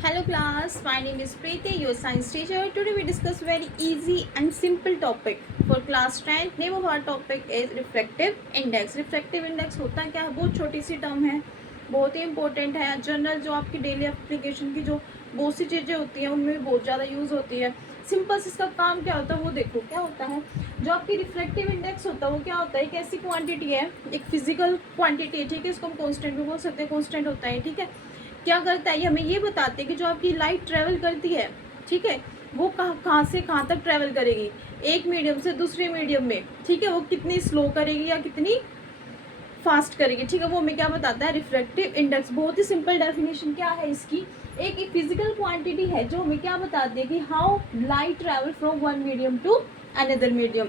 Hello class, my name is Preeti, your science teacher. Today we discuss very easy and simple topic for class 10. Name of our topic is refractive index. Refractive index होता क्या है? बहुत छोटी सी term है, बहुत ही important है। General जो आपकी डेली एप्लीकेशन की जो बहुत सी चीज़ें होती हैं उनमें भी बहुत ज़्यादा यूज़ होती है। सिंपल से इसका काम क्या होता है वो देखो। क्या होता है जो आपकी रिफ्लेक्टिव इंडेक्स होता है वो क्या होता है? एक ऐसी क्वांटिटी है, एक फिजिकल क्वांटिटी है, ठीक है। इसको हम कॉन्स्टेंट भी बोल सकते हैं, कॉन्स्टेंट होता है, ठीक है। क्या करता है ये हमें ये बताते हैं कि जो आपकी लाइट ट्रेवल करती है, ठीक है, वो कहाँ से कहाँ तक ट्रेवल करेगी, एक मीडियम से दूसरे मीडियम में, ठीक है, वो कितनी स्लो करेगी या कितनी फास्ट करेगी, ठीक है, वो हमें क्या बताता है? Refractive index. बहुत ही सिंपल डेफिनेशन क्या है इसकी? एक फिजिकल क्वांटिटी है जो हमें क्या बताती है कि how light travel from one medium to another medium.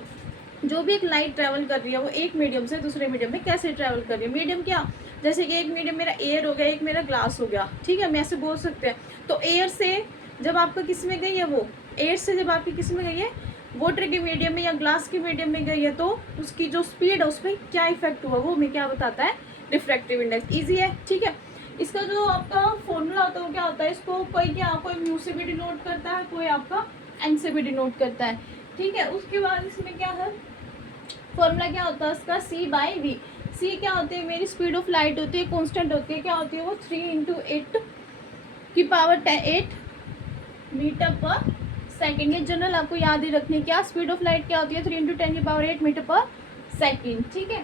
जो भी एक लाइट ट्रेवल कर रही है वो एक मीडियम से दूसरे मीडियम में कैसे ट्रेवल कर रही है। मीडियम क्या, जैसे कि एक मीडियम मेरा एयर हो गया, एक मेरा ग्लास हो गया, ठीक है, हम ऐसे बोल सकते हैं। तो एयर से जब आपका किस में गई है, वो एयर से जब आपकी किस में गई है, वाटर के मीडियम में या ग्लास के मीडियम में गई है, तो उसकी जो स्पीड है उस पर क्या इफेक्ट हुआ वो हमें क्या बताता है? Refractive index. ईजी है, ठीक है। इसका जो आपका फॉर्मूला होता है वो क्या होता है? इसको कोई म्यू से भी डिनोट करता है, कोई आपका एन से भी डिनोट करता है, ठीक है। उसके बाद इसमें क्या है, फॉर्मूला क्या होता है उसका? सी बाई वी। सी क्या होती है? मेरी स्पीड ऑफ लाइट होती है, कॉन्स्टेंट होती है, क्या होती है वो? 3 × 8 मीटर पर सेकेंड। ये जनरल आपको याद ही रखनी। क्या स्पीड ऑफ लाइट क्या होती है? 3 × 10⁸ मीटर पर सेकेंड, ठीक है।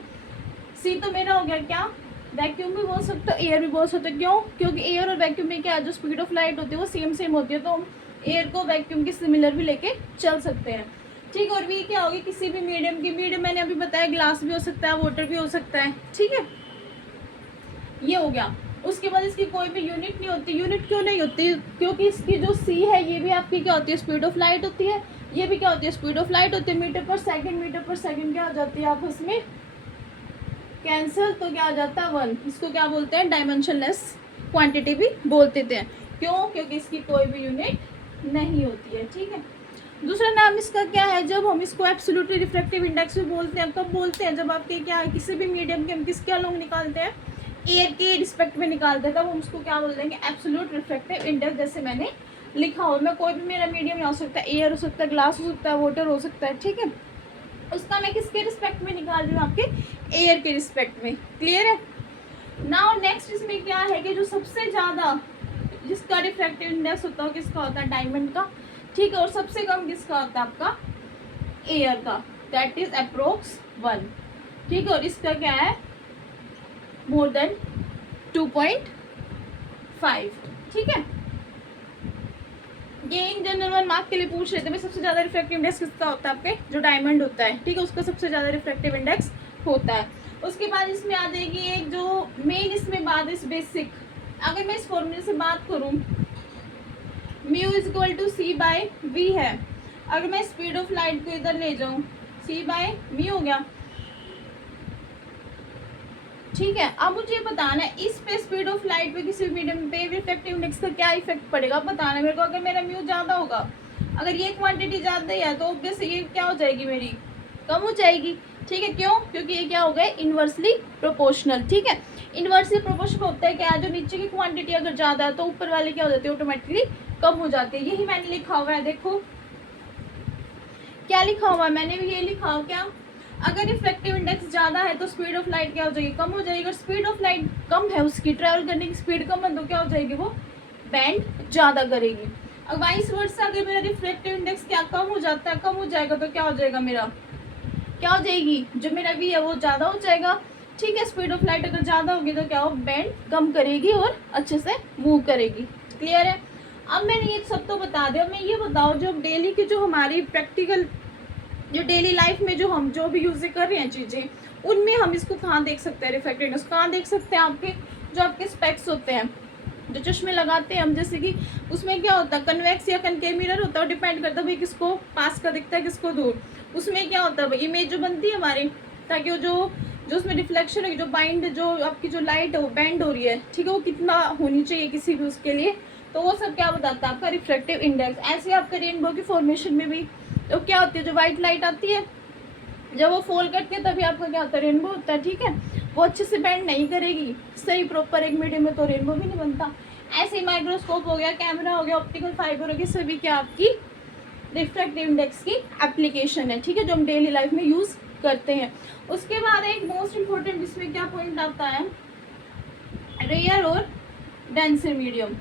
सी तो मेरा हो गया क्या? वैक्यूम भी बोल सकते हो, एयर भी बोल सकते हो। क्यों? क्योंकि एयर और वैक्यूम में क्या है, जो स्पीड ऑफ लाइट होती है वो सेम सेम होती है, तो हम एयर को वैक्यूम के सिमिलर भी लेके चल सकते हैं, ठीक है। और वी क्या होगी? किसी भी मीडियम की। मीडियम मैंने अभी बताया ग्लास भी हो सकता है, वाटर भी हो सकता है, ठीक है। ये हो गया। उसके बाद इसकी कोई भी यूनिट नहीं होती। यूनिट क्यों नहीं होती? क्योंकि इसकी जो सी है ये भी आपकी क्या होती है? स्पीड ऑफ लाइट होती है। ये भी क्या होती है? स्पीड ऑफ लाइट होती है। मीटर पर सेकंड, मीटर पर सेकंड क्या हो जाती है आपस में? कैंसल, तो क्या आ जाता है? 1। इसको क्या बोलते हैं? डायमेंशनलेस क्वांटिटी भी बोलते थे। क्यों? क्योंकि इसकी कोई भी यूनिट नहीं होती है, ठीक है। दूसरा नाम इसका क्या है? जब हम इसको एब्सोल्युटली रिफ्रैक्टिव इंडेक्स भी बोलते हैं। कब बोलते हैं? जब आपके क्या है, किसी भी मीडियम के हम किसके अलॉन्ग निकालते हैं, एयर के रिस्पेक्ट में निकालते हैं, तब हम उसको क्या बोल देंगे? Absolute refractive index. जैसे मैंने लिखा हो, मैं कोई भी मेरा मीडियम हो सकता है, एयर हो सकता है, ग्लास हो सकता है, वाटर हो सकता है, ठीक है। उसका मैं किसके रिस्पेक्ट में निकाल रही हूँ? आपके एयर के रिस्पेक्ट में। क्लियर है? नाउ नेक्स्ट इसमें क्या है कि जो सबसे ज़्यादा जिसका रिफ्रैक्टिव इंडेक्स होता है किसका होता है? डायमंड का, ठीक है। और सबसे कम किसका होता है? आपका एयर का, दैट इज अप्रोक्स 1, ठीक है। और इसका क्या है? मोर देन 2.5, ठीक है। ये इन जनरल 1 मार्क के लिए पूछ रहे थे मैं, सबसे ज़्यादा रिफ्रैक्टिव इंडेक्स किसका होता है? आपके जो डायमंड होता है, ठीक है, उसका सबसे ज़्यादा रिफ्रैक्टिव इंडेक्स होता है। उसके बाद इसमें आ जाएगी एक जो मेन इसमें बात इस बेसिक। अगर मैं इस फॉर्मूले से बात करूँ, mu is equal to c by v है। अगर मैं स्पीड ऑफ लाइट को इधर ले जाऊँ, सी बाई म्यू हो गया, ठीक है। अब मुझे बताना है इस पे स्पीड ऑफ लाइट पे किसी मीडियम पे रिफ्रैक्टिव इंडेक्स का क्या इफेक्ट पड़ेगा, बताना है मेरे को। अगर मेरा म्यू ज़्यादा होगा, अगर ये क्वांटिटी ज़्यादा है तो ऑब्वियस ये क्या हो जाएगी? मेरी कम हो जाएगी, ठीक है। क्यों? क्योंकि ये क्या हो गया? इनवर्सली प्रोपोर्शनल, ठीक है। इनवर्सली प्रोपोर्शनल होता है क्या? जो नीचे की क्वांटिटी अगर ज़्यादा है तो ऊपर वाले क्या हो जाती है? ऑटोमेटिकली कम हो जाती है। यही मैंने लिखा हुआ है, देखो क्या लिखा हुआ है मैंने भी, ये लिखा हुआ क्या? अगर रिफ्रैक्टिव इंडेक्स ज़्यादा है तो स्पीड ऑफ लाइट क्या हो जाएगी? कम हो जाएगी। अगर स्पीड ऑफ लाइट कम है, उसकी ट्रैवल करने की स्पीड कम है, तो क्या हो जाएगी? वो बैंड ज़्यादा करेगी। अब वाइस वर्सा अगर मेरा रिफ्रैक्टिव इंडेक्स क्या कम हो जाता है, कम हो जाएगा, तो क्या हो जाएगा? मेरा क्या हो जाएगी? जो मेरा वी है वो ज़्यादा हो जाएगा, ठीक है। स्पीड ऑफ लाइट अगर ज़्यादा होगी तो क्या हो? बैंड कम करेगी और अच्छे से मूव करेगी। क्लियर है? अब मैंने ये सब तो बता दिया। मैं ये बताओ, जो डेली की जो हमारी प्रैक्टिकल जो डेली लाइफ में जो हम जो भी यूज़ कर रहे हैं चीज़ें, उनमें हम इसको कहाँ देख सकते हैं? रिफ्रैक्टिव इंडेक्स कहाँ देख सकते हैं? आपके जो आपके स्पेक्स होते हैं, जो चश्मे लगाते हैं हम, जैसे कि उसमें क्या होता है? कन्वेक्स या कनकेव मिरर होता है, डिपेंड करता है भाई किसको पास का दिखता है, किसको दूर। उसमें क्या होता है भाई? इमेज जो बनती है हमारी, ताकि वो जो जो उसमें रिफ्लेक्शन होगी, जो बाइंड जो आपकी जो लाइट है वो बैंड हो रही है, ठीक है, वो कितना होनी चाहिए किसी भी उसके लिए, तो वो सब क्या बताता है? आपका रिफ्रैक्टिव इंडेक्स। ऐसे आपका रेनबो की फॉर्मेशन में भी तो क्या होती है? जो व्हाइट लाइट आती है, जब वो फॉल करती है तभी आपका क्या होता है? रेनबो होता है, ठीक है। वो अच्छे से बेंड नहीं करेगी सही प्रॉपर एक मीडियम में, तो रेनबो भी नहीं बनता। ऐसे ही माइक्रोस्कोप हो गया, कैमरा हो गया, ऑप्टिकल फाइबर हो गया, सभी क्या आपकी रिफ्रैक्टिव इंडेक्स की एप्लीकेशन है, ठीक है, जो हम डेली लाइफ में यूज़ करते हैं। उसके बाद एक मोस्ट इम्पोर्टेंट इसमें क्या पॉइंट आता है, रेयर और डेंसर मीडियम।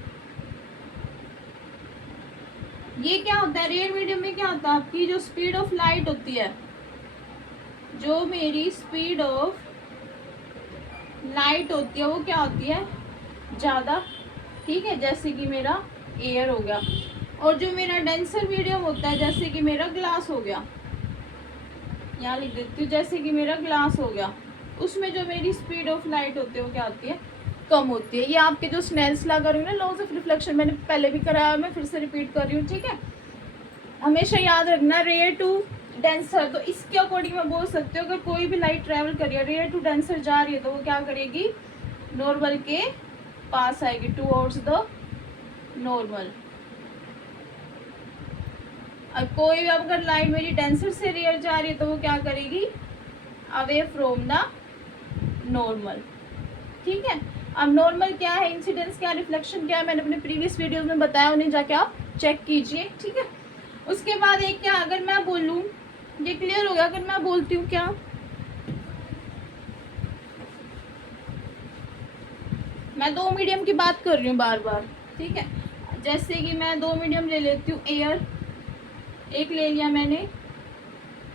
ये क्या होता है, रेयर मीडियम में क्या होता है, आपकी जो स्पीड ऑफ लाइट होती है, जो मेरी स्पीड ऑफ लाइट होती है वो क्या होती है, ज़्यादा, ठीक है, जैसे कि मेरा एयर हो गया। और जो मेरा डेंसर मीडियम होता है, जैसे कि मेरा ग्लास हो गया, यहाँ लिख देती हूँ, जैसे कि मेरा ग्लास हो गया, उसमें जो मेरी स्पीड ऑफ लाइट होती है वो क्या होती है, कम होती है। ये आपके जो स्नेल्स लॉ कर रही हूँ ना, लॉज ऑफ रिफ्लेक्शन, मैंने पहले भी कराया, मैं फिर से रिपीट कर रही हूँ, ठीक है। हमेशा याद रखना रेयर टू डेंसर, तो इसके अकॉर्डिंग मैं बोल सकती हूँ अगर कोई भी लाइट ट्रेवल कर रही है, रेयर टू डेंसर जा रही है, तो वो क्या करेगी, नॉर्मल के पास आएगी, टुवर्ड्स द नॉर्मल। और कोई भी अगर लाइट मेरी डेंसर से रेयर जा रही है तो वो क्या करेगी, अवे फ्रॉम द नॉर्मल, ठीक है। अब नॉर्मल क्या है, इंसिडेंस क्या, रिफ्लेक्शन क्या है, मैंने अपने प्रीवियस वीडियोस में बताया, उन्हें जाके आप चेक कीजिए, ठीक है। उसके बाद एक क्या, अगर मैं बोलूँ, ये क्लियर हो गया, अगर मैं बोलती हूँ क्या, मैं दो मीडियम की बात कर रही हूँ बार बार, ठीक है, जैसे कि मैं दो मीडियम ले लेती हूँ, एयर, एक ले लिया मैंने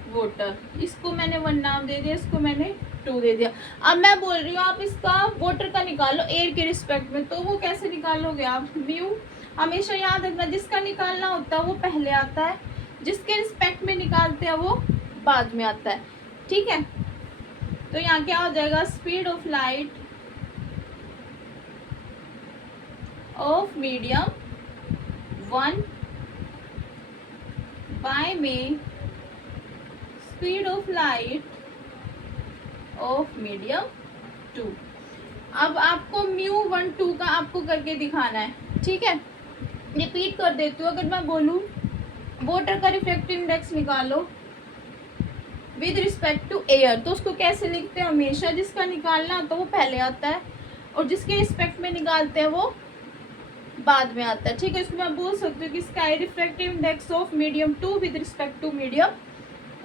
वाटर, इसको मैंने 1 नाम दे दिया, इसको मैंने 2 दे दिया। अब मैं बोल रही हूँ आप इसका वाटर का निकालो एयर के रिस्पेक्ट में, तो वो कैसे निकालोगे आप, म्यू, हमेशा याद रखना जिसका निकालना होता है वो पहले आता है, जिसके रिस्पेक्ट में निकालते हैं वो बाद में आता है, ठीक है। तो यहाँ क्या हो जाएगा, speed of light of medium 1 by में speed of light of medium 2। अब आपको म्यू 1 2 का आपको करके दिखाना है, ठीक है। रिपीट कर देती हूँ, अगर मैं बोलूँ वाटर का रिफ्रैक्टिव इंडेक्स निकालो विद रिस्पेक्ट टू एयर, तो उसको कैसे लिखते हैं, हमेशा जिसका निकालना तो वो पहले आता है और जिसके रिस्पेक्ट में निकालते हैं वो बाद में आता है, ठीक है। इसको मैं बोल सकती हूँ कि स्काई refractive index of medium 2 with respect to medium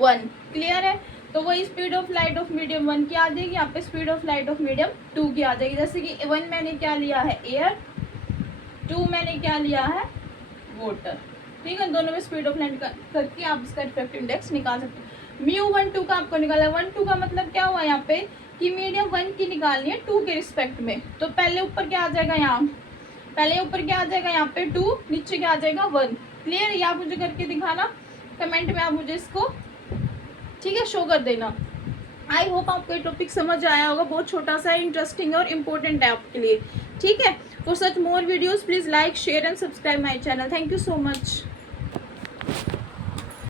1, clear है। तो वही speed of light of medium 1 की आ जाएगी, यहाँ पे speed of light of medium 2 की आ जाएगी, जैसे कि 1 मैंने क्या लिया है एयर, 2 मैंने क्या लिया है वाटर, ठीक है। दोनों में स्पीड ऑफ लाइट करके आप इसका रिफ्रैक्टिव इंडेक्स निकाल सकते हो। म्यू 1 2 का आपको निकाला है, 1 2 का मतलब क्या हुआ यहाँ पे कि मीडियम 1 की निकालनी है 2 के रिस्पेक्ट में, तो पहले ऊपर क्या आ जाएगा, यहाँ पहले ऊपर क्या आ जाएगा, यहाँ पे 2, नीचे क्या आ जाएगा 1, क्लियर है। आप मुझे करके दिखाना, कमेंट में आप मुझे इसको, ठीक है, शो कर देना। आई होप आपको ये टॉपिक समझ आया होगा, बहुत छोटा सा इंटरेस्टिंग और इम्पोर्टेंट है आपके लिए, ठीक है। For such more videos please like share and subscribe my channel, thank you so much.